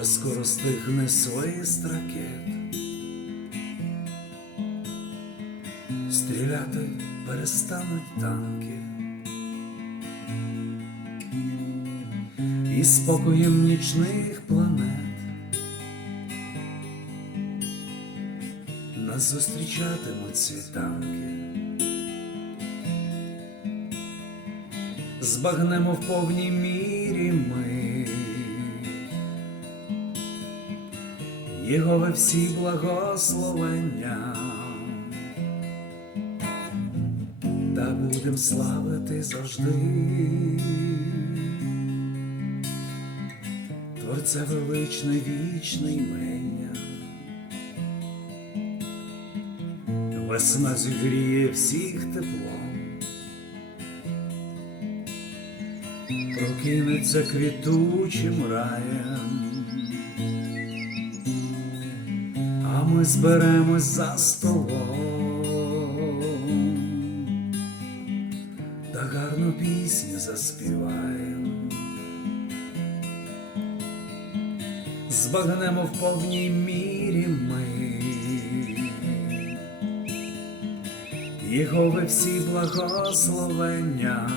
вже скоро стихне свист ракет. Стріляти перестануть танки. І спокоєм нічних планет нас зустрічатимуть світанки. Збагнемо в повній мірі ми Єгове всі благословення, та будем славити завжди. Творця величне вічне імення, весна зігріє всіх теплом, прокинеться квітучим раєм, ми зберемось за столом, та гарну пісню заспіваємо. збагнемо в повній мірі ми. Єгови всі благословення,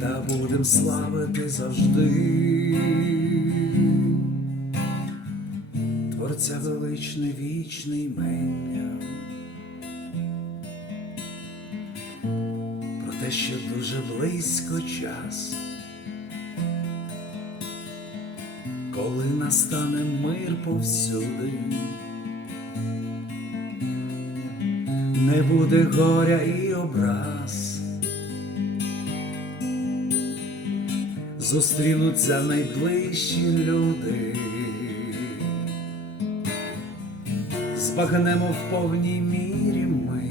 та будем славити завжди. Творця величне вічне імення. Про те, що дуже близько час. коли настане мир повсюди, не буде горя і образ, зустрінуться найближчі люди, збагнемо в повній мірі ми.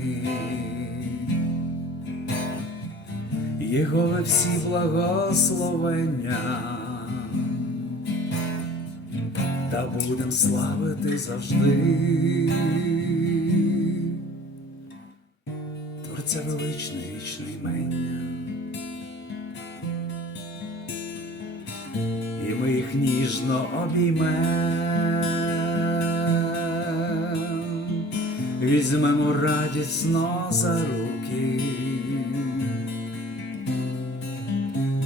Його всі благословення та будем славити завжди. Творця величне вічне імення. І ми їх ніжно обіймем, візьмемо радісно за руки,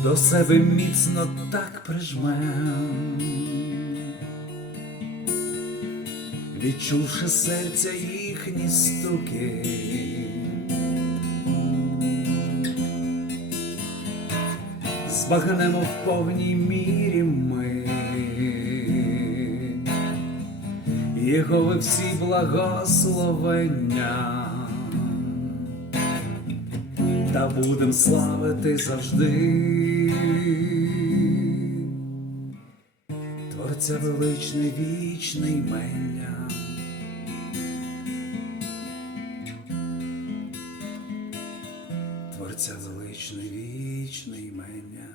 до себе міцно так прижмем. відчувши серця їхні стуки. Збагнемо в повній мірі ми, Його ви всі благословення, та будем славити завжди. Творця величне вічне імення. Творця величне вічне імення.